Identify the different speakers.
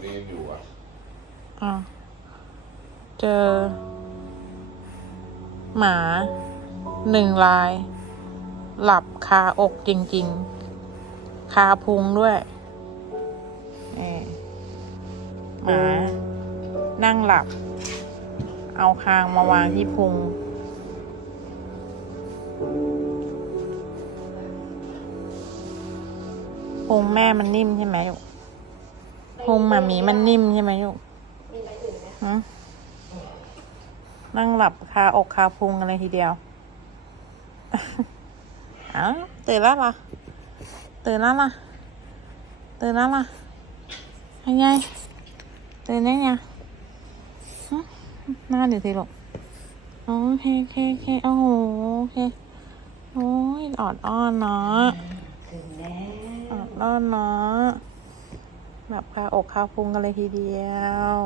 Speaker 1: คนนี้ยังอยู่อะ
Speaker 2: อะเจอ หมาหนึ่งลาย หลับคาอกจริง ๆ คาพุงด้วยนี่หมา นั่งหลับ เอาคางมาวางที่พุงพุงแม่มันนิ่มใช่ไหมลูก พุงหมามีมันนิ่มใช่ไหมลูก
Speaker 3: มีอะไรอื่นไหม
Speaker 2: ฮะนั่งหลับคาอกคาพุงกันเลยทีเดียวเอ้าตื่นแล้วล่ะตื่นแล้วล่ะตื่นแล้วล่ะยังไงตื่นยังไงฮะหน้าเดี๋ยวทีลูกโอเคโอเคโอเคโอ้โหโอเคโอ้ยออดอ้อนเนาะ
Speaker 3: ถึงแล้ว
Speaker 2: ออดอ้อนเนาะ แบบคาอกคาพุงกันเลยทีเดียว